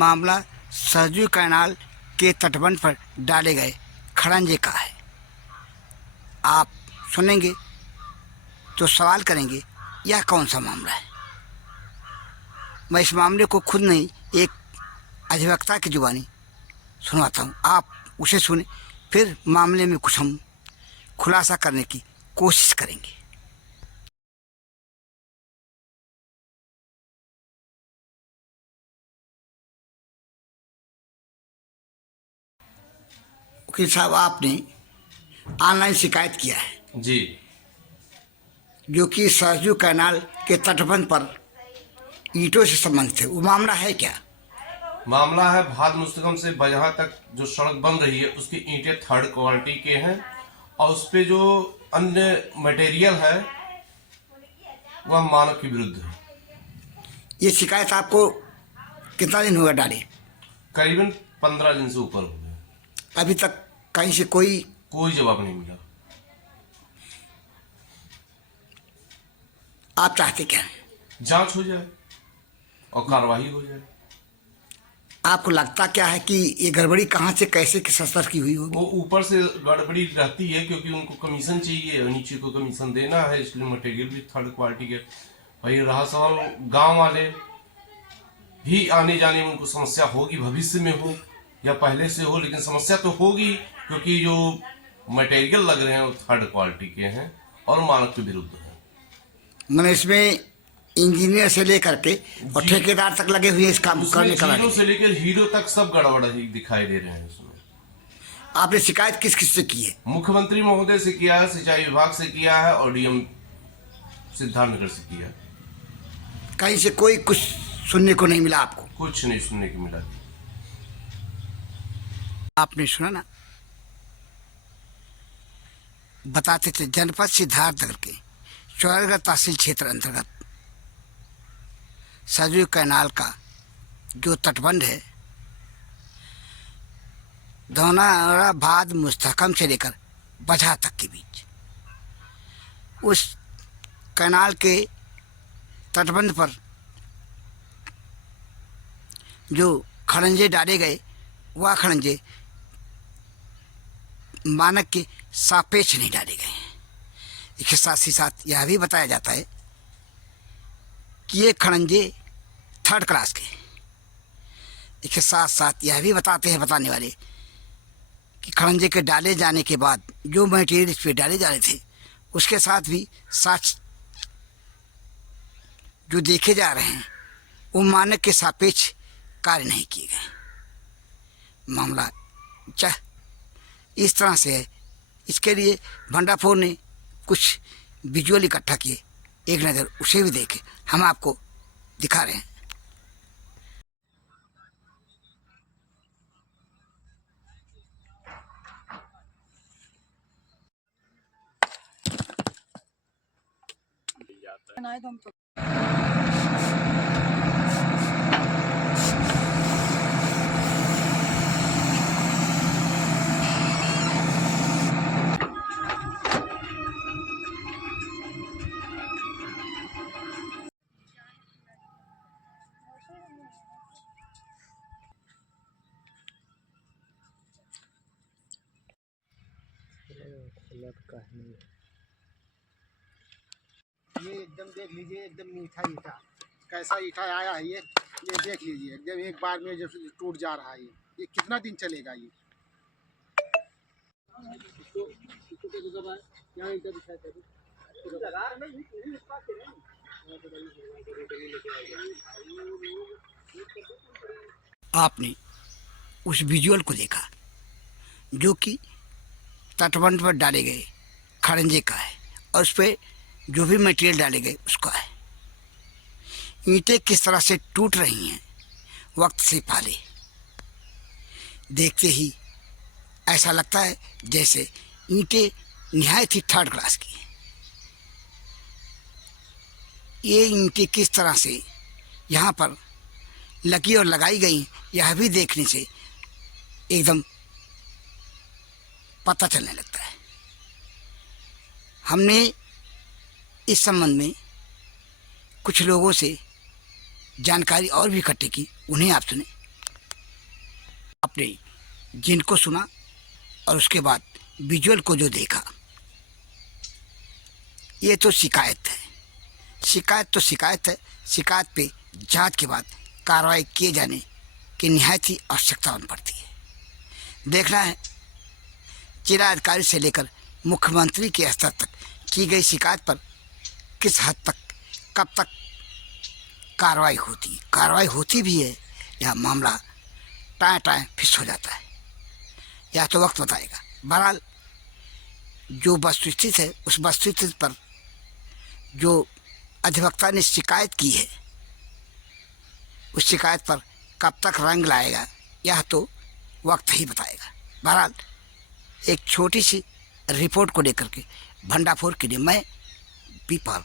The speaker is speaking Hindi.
मामला सरजू कैनाल के तटबंध पर डाले गए खड़ंजे का है। आप सुनेंगे तो सवाल करेंगे यह कौन सा मामला है। मैं इस मामले को खुद नहीं एक अधिवक्ता की जुबानी सुनवाता हूँ, आप उसे सुने, फिर मामले में कुछ हम खुलासा करने की कोशिश करेंगे। वकील साहब, आपने ऑनलाइन शिकायत किया है जी, जो कि सरजू कैनाल के तटबंध पर ईंटों से संबंधित है। वो मामला है क्या? मामला है भाद मुस्तकम से बजहा तक जो सड़क बन रही है उसकी ईंटें थर्ड क्वालिटी के हैं और उस पे जो अन्य मटेरियल है वह मानव के विरुद्ध है। ये शिकायत आपको कितना दिन हुआ डाले? करीबन 15 दिन से ऊपर हो गए, अभी तक कहीं से कोई जवाब नहीं मिला। आप चाहते क्या हैं? जांच हो जाए और कार्रवाई हो जाए। आपको लगता क्या है कि ये गड़बड़ी कहाँ से कैसे किस स्तर की हुई होगी? वो ऊपर से गड़बड़ी रहती है क्योंकि उनको कमीशन चाहिए, नीचे को कमीशन देना है, इसलिए मटेरियल भी थर्ड क्वालिटी के। भाई रहा सवाल, गांव वाले भी आने जाने में उनको समस्या होगी, भविष्य में हो या पहले से हो, लेकिन समस्या तो होगी क्योंकि जो मटेरियल लग रहे हैं वो थर्ड क्वालिटी के हैं और मानक के विरुद्ध है। मैंने इसमें इंजीनियर से लेकर के और ठेकेदार तक लगे हुए इस काम करने का जीरो से लेकर हीरो तक सब गड़बड़ ही दिखाई दे रहे हैं उसमें। आपने शिकायत किस किस से की है? मुख्यमंत्री महोदय से किया है, सिंचाई विभाग से किया है और डीएम सिद्धार्थनगर से किया है। कहीं से कोई कुछ सुनने को नहीं मिला आपको? कुछ नहीं सुनने को मिला। आपने सुना ना, बताते थे जनपद सिद्धार्थनगर के चौरगढ़ तहसील क्षेत्र अंतर्गत सरजू कैनाल का जो तटबंध है, धौनारा भाद मुस्तहकम से लेकर बजहा तक के बीच, उस कैनाल के तटबंध पर जो खड़ंजे डाले गए वह खड़ंजे मानक के सापेक्ष नहीं डाले गए हैं। इसके साथ ही साथ यह भी बताया जाता है कि ये खड़ंजे थर्ड क्लास के। इसके साथ साथ यह भी बताते हैं बताने वाले कि खड़ंजे के डाले जाने के बाद जो मटेरियल इस पे डाले जा रहे थे उसके साथ भी साक्ष्य जो देखे जा रहे हैं वो मानक के सापेक्ष कार्य नहीं किए गए। मामला चाह इस तरह से है। इसके लिए भंडाफोर ने कुछ विजुअल इकट्ठा किए, एक नज़र उसे भी देखे, हम आपको दिखा रहे हैं। ये एकदम देख लीजिए, एकदम मीठा ईटा, कैसा ईटा आया है ये देख लीजिए, एकदम एक बार में जब टूट जा रहा है। ये कितना दिन चलेगा ये? आपने उस विजुअल को देखा जो कि तटबंध पर डाले गए खड़ंजे का है और उस पर जो भी मटेरियल डाले गए उसका है। ईंटें किस तरह से टूट रही हैं वक्त से पहले, देखते ही ऐसा लगता है जैसे ईंटें निहायत ही थर्ड क्लास की हैं। ये ईंटें किस तरह से यहाँ पर लगी और लगाई गई यह भी देखने से एकदम पता चलने लगता है। हमने इस संबंध में कुछ लोगों से जानकारी और भी इकट्ठी की, उन्हें आप सुने। आपने जिनको सुना और उसके बाद विजुअल को जो देखा, ये तो शिकायत है। शिकायत तो शिकायत है। शिकायत पे जांच के बाद कार्रवाई किए जाने की निहायत ही आवश्यकता बन पड़ती है। देखना है जिला अधिकारी से लेकर मुख्यमंत्री के स्तर तक की गई शिकायत पर किस हद तक, कब तक कार्रवाई होती है। कार्रवाई होती भी है या मामला टाएं फिस हो जाता है, या तो वक्त बताएगा। बहरहाल जो वस्तुस्थिति है, उस वस्तुस्थिति पर जो अधिवक्ता ने शिकायत की है, उस शिकायत पर कब तक रंग लाएगा, यह तो वक्त ही बताएगा। बहरहाल एक छोटी सी रिपोर्ट को लेकर के भंडाफोर के लिए मैं बीपाल